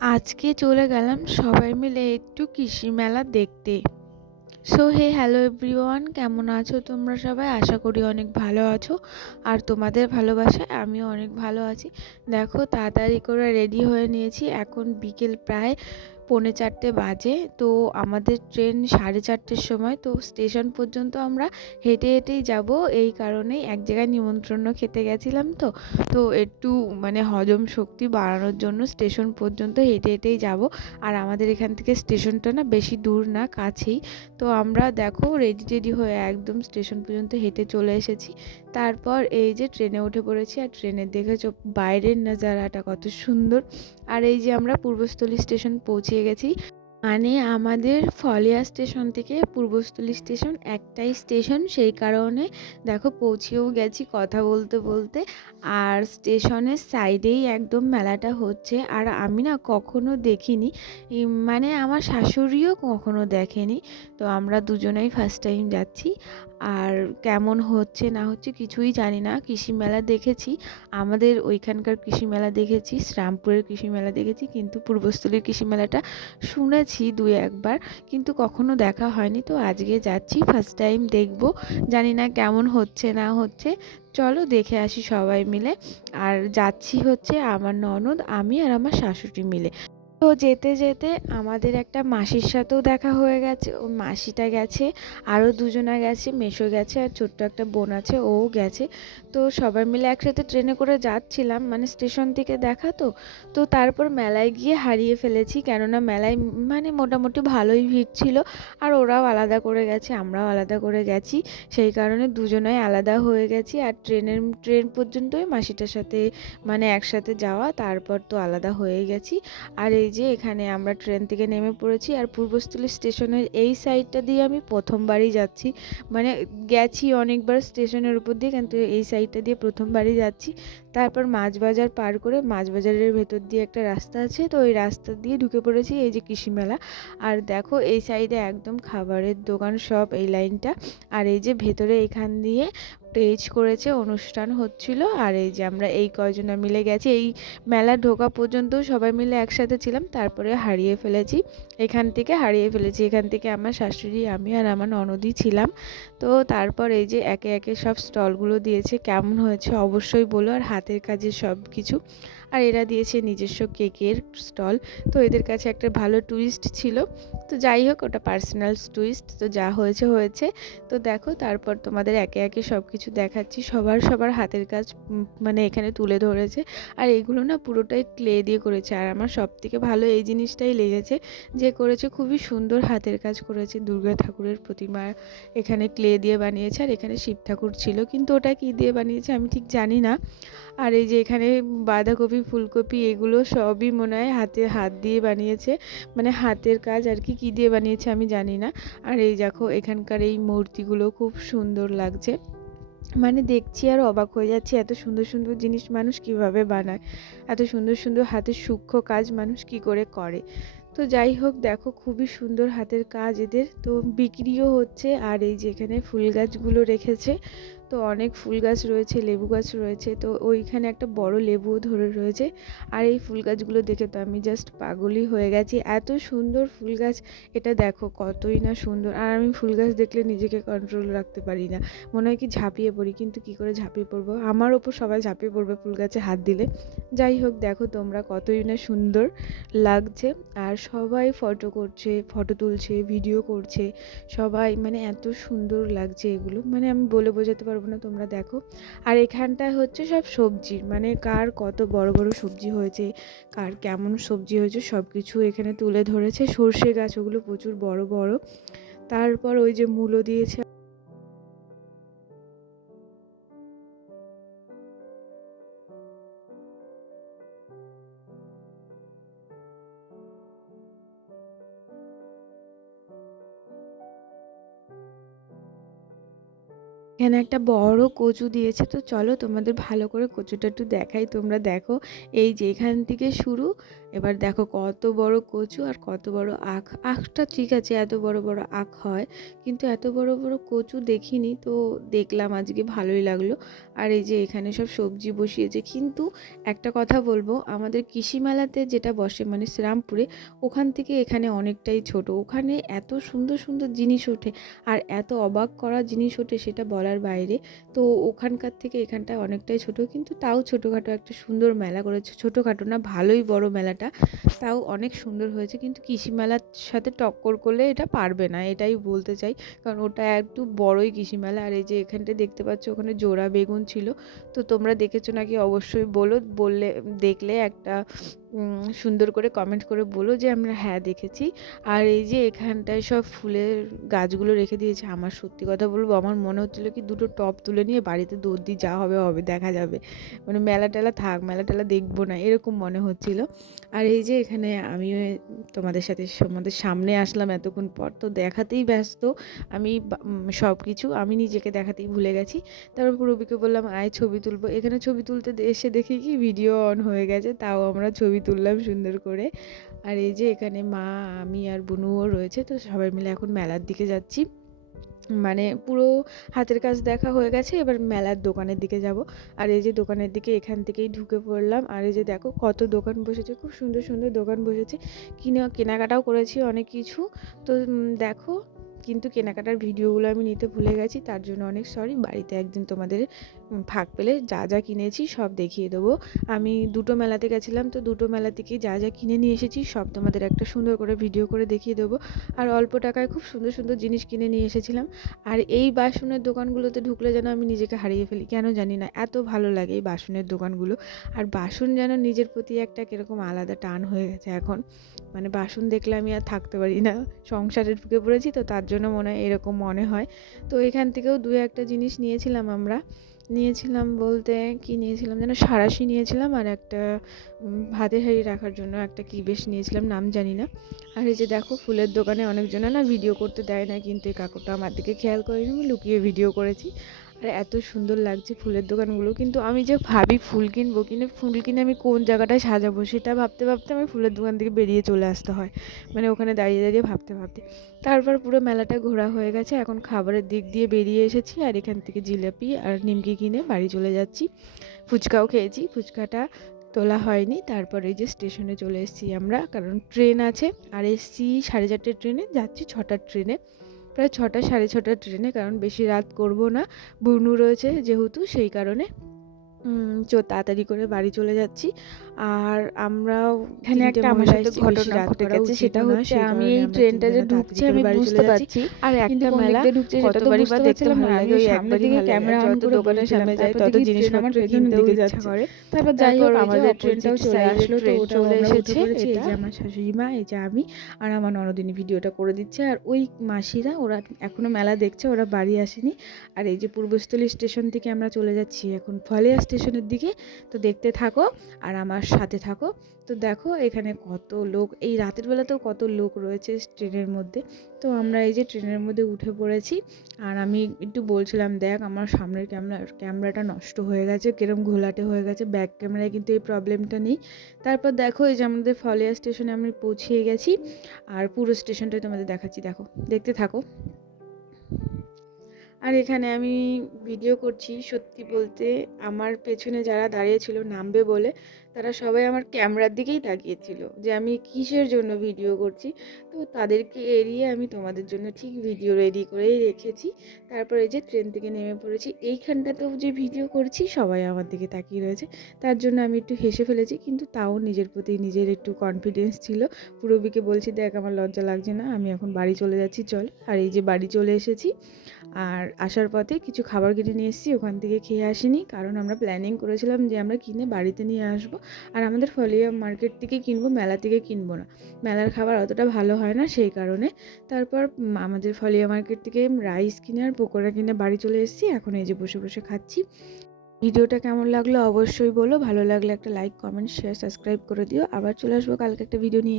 আজকে চলে গেলাম সবাই মিলে একটু কৃষি মেলা দেখতে। সো হে হ্যালো এভরিওয়ান, কেমন আছো তোমরা সবাই? আশা করি অনেক ভালো আছো। আর তোমাদের ভালোবাসায় আমিও অনেক ভালো আছি। দেখো, তাড়াতাড়ি করে রেডি হয়ে নিয়েছি। এখন বিকেল প্রায় 3:45 বাজে। তো আমাদের ট্রেন 4:30টার সময়। তো স্টেশন পর্যন্ত আমরা হেঁটে হেঁটেই যাব। এই কারণেই এক জায়গায় নিমন্ত্রণ খেতে গেছিলাম। তো তো একটু হজম শক্তি বাড়ানোর জন্য স্টেশন পর্যন্ত হেঁটে হেঁটেই যাব। আর আমাদের এখান থেকে স্টেশনটা না বেশি দূর না, কাছেই। তো আমরা দেখো রেডি টেডি হয়ে একদম স্টেশন পর্যন্ত হেঁটে চলে এসেছি। তারপর এই যে ট্রেনে উঠে পড়েছি। আর ট্রেনে দেখেছো বাইরের নাজারাটা কত সুন্দর। আর এই যে আমরা পূর্বস্থলী স্টেশন পৌঁছে গেছি। আমাদের ফলিয়া স্টেশন থেকে পূর্বস্থলী স্টেশন একটাই স্টেশন, সেই কারণে দেখো পৌঁছেও গেছি কথা বলতে বলতে। আর স্টেশনের সাইডেই একদম মেলাটা হচ্ছে। আর আমি না কখনো দেখিনি, আমার শাশুড়িও কখনো দেখেনি। তো আমরা দুজনেই ফার্স্ট টাইম যাচ্ছি। আর কেমন হচ্ছে না হচ্ছে কিছুই জানি না। কৃষি মেলা দেখেছি, আমাদের ওইখানকার কৃষি মেলা দেখেছি, শ্রীরামপুরের কৃষি মেলা দেখেছি, কিন্তু পূর্বস্থলীর কৃষি মেলাটা শুনেছি দুই একবার, কিন্তু কখনো দেখা হয়নি। তো আজকে যাচ্ছি, ফার্স্ট টাইম দেখব। জানি না কেমন হচ্ছে না হচ্ছে, চলো দেখে আসি সবাই মিলে। আর যাচ্ছি হচ্ছে আমার ননদ, আমি আর আমার শাশুড়ি মিলে। তো যেতে যেতে আমাদের একটা মাসির সাথেও দেখা হয়ে গেছে। ও মাসিটা গেছে, আরও দুজনা গেছে, মেসো গেছে, আর ছোট্ট একটা বোন আছে, ও গেছে। তো সবাই মিলে একসাথে ট্রেনে করে যাচ্ছিলাম, স্টেশন থেকে দেখা। তো তো তারপর মেলায় গিয়ে হারিয়ে ফেলেছি, কেননা মেলায় মোটামুটি ভালোই ভিড় ছিল। আর ওরাও আলাদা করে গেছে, আমরাও আলাদা করে গেছি, সেই কারণে দুজনাই আলাদা হয়ে গেছি। আর ট্রেন পর্যন্তই মাসিটার সাথে একসাথে যাওয়া, তারপর তো আলাদা হয়ে গেছি। আর এই যে এখানে আমরা ট্রেন থেকে নেমে পড়েছি। আর পূর্বস্থলী স্টেশনের এই সাইডটা দিয়ে আমি প্রথমবারই যাচ্ছি। গেছি অনেকবার স্টেশনের উপর দিয়ে, কিন্তু এই সাইডটা দিয়ে প্রথমবারই যাচ্ছি। তারপর মাছবাজার পার করে মাছবাজারের ভেতর দিয়ে একটা রাস্তা আছে, তো ওই রাস্তা দিয়ে ঢুকে পড়েছি এই যে কৃষি মেলা। আর দেখো এই সাইডে একদম খাবারের দোকান সব, এই লাইনটা। আর এই যে ভেতরে এখান দিয়ে স্টেজ করেছে, অনুষ্ঠান হচ্ছিল। আর এই যে আমরা এই কয়জনা মিলে গেছি, এই মেলা ঢোকা পর্যন্ত সবাই মিলে একসাথে ছিলাম, তারপরে এখান থেকে এখান থেকে আমার শাশুড়ি, আমি আর আমার ননদই ছিলাম। তো তারপর এই যে একে একে সব স্টলগুলো দিয়েছে, কেমন হয়েছে অবশ্যই বলো। আর হাতের কাজের সব কিছু। আর এরা দিয়েছে নিজস্ব কেকের স্টল। তো এদের কাছে একটা ভালো টুইস্ট ছিল। তো যাই হোক, ওটা পার্সোনাল টুইস্ট, তো যা হয়েছে হয়েছে। তো দেখো তারপর তোমাদের একে একে সব কিছু দেখাচ্ছি। সবার সবার হাতের কাজ এখানে তুলে ধরেছে। আর এগুলো না পুরোটাই ক্লে দিয়ে করেছে। আর আমার সব থেকে ভালো এই জিনিসটাই লেগেছে, যে করেছে খুবই সুন্দর হাতের কাজ করেছে। দুর্গা ঠাকুরের প্রতিমা এখানে ক্লে দিয়ে বানিয়েছে। আর এখানে শিব ঠাকুর ছিল, কিন্তু ওটা কি দিয়ে বানিয়েছে আমি ঠিক জানি না। আর এই যে এখানে বাঁধাকপি, ফুলকপি, এগুলো সবই মনে হয় হাত দিয়ে বানিয়েছে, হাতের কাজ আর কি, কী দিয়ে বানিয়েছে আমি জানি না। আর এই দেখো এখানকার এই মূর্তিগুলো খুব সুন্দর লাগছে। দেখছি আর অবাক হয়ে যাচ্ছি, এত সুন্দর সুন্দর জিনিস মানুষ কিভাবে বানায়, এত সুন্দর সুন্দর হাতের সূক্ষ্ম কাজ মানুষ কি করে করে। তো যাই হোক, দেখো খুবই সুন্দর হাতের কাজ এদের, তো বিক্রিও হচ্ছে। আর এই যে এখানে ফুল গাছগুলো রেখেছে, তো অনেক ফুল গাছ রয়েছে, লেবু গাছ রয়েছে, তো ওইখানে একটা বড় লেবুও ধরে রয়েছে। আর এই ফুল গাছগুলো দেখে তো আমি জাস্ট পাগলই হয়ে গেছি, এত সুন্দর ফুল গাছ। এটা দেখো কতই না সুন্দর। আর আমি ফুল গাছ দেখলে নিজেকে কন্ট্রোল রাখতে পারি না, মনে হয় কি ঝাঁপিয়ে পড়ি, কিন্তু কি করে ঝাঁপিয়ে পড়বো, আমার ওপর সবাই ঝাঁপিয়ে পড়বে ফুল গাছে হাত দিলে। যাই হোক, দেখো তোমরা কতই না সুন্দর লাগছে। আর সবাই ফটো তুলছে, ভিডিও করছে সবাই, এত সুন্দর লাগছে এগুলো, আমি বলে বোঝাতে পারবো না, তোমরা দেখো। আর এখানটায় হচ্ছে সব সবজির, কার কত বড় বড় সবজি হয়েছে, কার কেমন সবজি হয়েছে, সব কিছু এখানে তুলে ধরেছে। সর্ষে গাছ, ওগুলো প্রচুর বড় বড়। তারপর ওই যে মূলো দিয়েছে। এখানে একটা বড় কচু দিয়েছে। তো চলো তোমাদের ভালো করে কচুটা একটু দেখাই, তোমরা দেখো। এই যে এখান থেকে শুরু, এবার দেখো কত বড় কচু আর কত বড় আখ। আখটা ঠিক আছে, এত বড় বড় আখ হয়, কিন্তু এত বড় বড় কচু দেখিনি, তো দেখলাম আজকে, ভালোই লাগলো। আর এই যে এখানে সব সবজি বসিয়েছে, কিন্তু একটা কথা বলবো, আমাদের কৃষি মেলাতে যেটা বসে মানে শ্রীরামপুরে, ওখান থেকে এখানে অনেকটাই ছোট। ওখানে এত সুন্দর সুন্দর জিনিস ওঠে আর এত অবাক করা জিনিস ওঠে, সেটা বলার বাইরে। তো ওখানকার থেকে এখানটায় অনেকটাই ছোট, কিন্তু তাও ছোটোখাটো একটা সুন্দর মেলা করেছে। ছোটোখাটো না, ভালোই বড় মেলাটা, তাও অনেক সুন্দর হয়েছে। কিন্তু কৃষি মেলার সাথে টক্কর করলে এটা পারবে না, এটাই বলতে চাই, কারণ ওটা একটু বড়ই কৃষি মেলা। আর এই যে এখানটা দেখতে পাচ্ছ, ওখানে জোড়া বেগুন ছিল, তো তোমরা দেখেছো নাকি অবশ্যই বললে দেখলে একটা সুন্দর করে কমেন্ট করে বলো যে আমরা হ্যাঁ দেখেছি। আর এই যে এখানটায় সব ফুলের গাছগুলো রেখে দিয়েছে। আমার সত্যি কথা বলবো, আমার মনে হচ্ছিলো কি দুটো টব তুলে নিয়ে বাড়িতে দৌড় দিয়ে যা হবে হবে, দেখা যাবে, মানে মেলা টেলা থাক, মেলা টেলা দেখবো না, এরকম মনে হচ্ছিল। আর এই যে এখানে আমি তোমাদের সামনে আসলাম এতক্ষণ পর, তো দেখাতেই ব্যস্ত আমি, সব কিছু আমি নিজেকে দেখাতেই ভুলে গেছি। তারপর পুরবিকে বললাম আয় ছবি তুলবো। এখানে ছবি তুলতে এসে দেখি কি ভিডিও অন হয়ে গেছে, তাও আমরা ছবি তুললাম সুন্দর করে। আর এই যে এখানে মা, আমি আর বুনুও রয়েছে, তো সবাই মিলে এখন মেলার দিকে যাচ্ছি। মানে পুরো হাতের কাজ দেখা হয়ে গেছে, এবার মেলার দোকানের দিকে যাব। আর এই যে দোকানের দিকে এখান থেকেই ঢুকে পড়লাম। আর এই যে দেখো কত দোকান বসেছে, খুব সুন্দর সুন্দর দোকান বসেছে, কেনাকাটাও করেছি অনেক কিছু। তো দেখো, কিন্তু কেনাকাটার ভিডিওগুলো আমি নিতে ভুলে গেছি, তার জন্য অনেক সরি। বাড়িতে একদিন তোমাদের ফাঁক পেলে যা যা কিনেছি সব দেখিয়ে দেবো। আমি দুটো মেলাতে গেছিলাম, তো দুটো মেলা থেকে যা যা কিনে নিয়ে এসেছি সব তোমাদের একটা সুন্দর করে ভিডিও করে দেখিয়ে দেবো। আর অল্প টাকায় খুব সুন্দর সুন্দর জিনিস কিনে নিয়ে এসেছিলাম। আর এই বাসনের দোকানগুলোতে ঢুকলে যেন আমি নিজেকে হারিয়ে ফেলি, কেন জানি না, এত ভালো লাগে এই বাসনের দোকানগুলো। আর বাসন যেন নিজের প্রতি একটা কীরকম আলাদা টান হয়ে গেছে এখন, মানে বাসন দেখলে আমি আর থাকতে পারি না। সংসারে ঢুকে পড়েছি তো, তার জন্য মনে হয় এরকম মনে হয়। তো এখান থেকেও দু একটা জিনিস নিয়েছিলাম বলতে কি নিয়েছিলাম যেন, সাঁড়াশি নিয়েছিলাম, আর একটা ভাতের হাঁড়ি রাখার জন্য একটা কি বেশ নিয়েছিলাম, নাম জানি না। আর এই যে দেখো ফুলের দোকানে অনেকজনে না ভিডিও করতে দেয় না, কিন্তু এই কাকুটা আমার দিকে খেয়াল করেনি, আমি লুকিয়ে ভিডিও করেছি। আর এত সুন্দর লাগছে ফুলের দোকানগুলো, কিন্তু আমি যে ভাবি ফুল কিনে আমি কোন জায়গাটায় সাজাবো, সেটা ভাবতে ভাবতে আমি ফুলের দোকান থেকে বেরিয়ে চলে আসতে হয়, মানে ওখানে দাঁড়িয়ে দাঁড়িয়ে ভাবতে ভাবতে। তারপর পুরো মেলাটা ঘোরা হয়ে গেছে, এখন খাবারের দিক দিয়ে বেরিয়ে এসেছি। আর এখান থেকে জিলাপি আর নিমকি কিনে বাড়ি চলে যাচ্ছি। ফুচকাও খেয়েছি, ফুচকাটা তোলা হয়নি। তারপর এই যে স্টেশনে চলে এসেছি আমরা, কারণ ট্রেন আছে। আর এসছি 4:30 ট্রেনে, যাচ্ছি 6টার ট্রেনে, প্রায় 6টা 6:30 ট্রেনে, কারণ বেশি রাত করব না, বুনু রয়েছে যেহেতু, সেই কারণে তাড়াতাড়ি করে বাড়ি চলে যাচ্ছি। আর আমরাও এখানে একটা আমার সাথে ঘটনা ঘটে গেছে, সেটা হচ্ছে আমি এই ট্রেনটা যে ঢুকছে আমি বুঝতে পারছি, আর একটা মেলা কতবারই বা দেখতে ভালো লাগে, ওই একবারই ভালো লাগে, ক্যামেরা অন করে দোকানের সামনে যাই তত জিনিসপত্র কিনতেও ইচ্ছা করে। তারপর যাই হোক আমাদের ট্রেনটাও চলে আসলো, তো চলে এসেছে। এই যে আমার শাশুড়ি মা, এই যে আমি আর আমার ননদিনী ভিডিওটা করে দিচ্ছে। আর ওই মাসিরা, ওরা এখনো মেলা দেখছে, ওরা বাড়ি আসেনি। আর এই যে পূর্বস্থলী স্টেশন থেকে আমরা চলে যাচ্ছি এখন ফলিয়া স্টেশনের দিকে, তো দেখতে থাকো আর আমার সাথে থাকো। তো দেখো এখানে কত লোক, এই রাতের বেলাতেও কত লোক রয়েছে ট্রেনের মধ্যে। তো আমরা এই যে ট্রেনের মধ্যে উঠে পড়েছি। আর আমি একটু বলছিলাম, দেখ আমার সামনের ক্যামেরাটা নষ্ট হয়ে গেছে, কিরম ঘোলাটে হয়ে গেছে, ব্যাক ক্যামেরায় কিন্তু এই প্রবলেমটা নেই। তারপর দেখো এই যে আমাদের ফলিয়া স্টেশনে আমি পৌঁছিয়ে গেছি, আর পুরো স্টেশনটাই তোমাদের দেখাচ্ছি, দেখো, দেখতে থাকো। আর এখানে আমি ভিডিও করছি, সত্যি বলতে আমার পেছনে যারা দাঁড়িয়েছিল নামবে বলে, তারা সবাই আমার ক্যামেরার দিকেই তাকিয়েছিল যে আমি কিসের জন্য ভিডিও করছি। তো তাদেরকে এড়িয়ে আমি তোমাদের জন্য ঠিক ভিডিও রেডি করেই রেখেছি। তারপরে যে ট্রেন থেকে নেমে পড়েছি, এইখানটাতেও যে ভিডিও করছি সবাই আমার দিকে তাকিয়ে রয়েছে, তার জন্য আমি একটু হেসে ফেলেছি, কিন্তু তাও নিজের প্রতি নিজের একটু কনফিডেন্স ছিল। পুরবিকে বলছি, দেখ আমার লজ্জা লাগছে না, আমি এখন বাড়ি চলে যাচ্ছি, চল। আর এই যে বাড়ি চলে এসেছি। আর আসার পথে কিছু খাবার কিনে নিয়ে এসেছি, ওখান থেকে খেয়ে আসিনি, কারণ আমরা প্ল্যানিং করেছিলাম যে আমরা কিনে বাড়িতে নিয়ে আসবো। আর আমাদের ফলিয়া মার্কেট থেকে কিনবো, মেলা থেকে কিনবো না, মেলার খাবার অতটা ভালো হয় না, সেই কারণে। তারপর আমাদের ফলিয়া মার্কেট থেকে রাইস কিনে আর পকোড়া কিনে বাড়ি চলে এসেছি, এখন এই যে বসে বসে খাচ্ছি। ভিডিওটা কেমন লাগলো অবশ্যই বলো, ভালো লাগলে একটা লাইক, কমেন্ট, শেয়ার, সাবস্ক্রাইব করে দিও। আবার চলে আসবো কালকে একটা ভিডিও নিয়ে।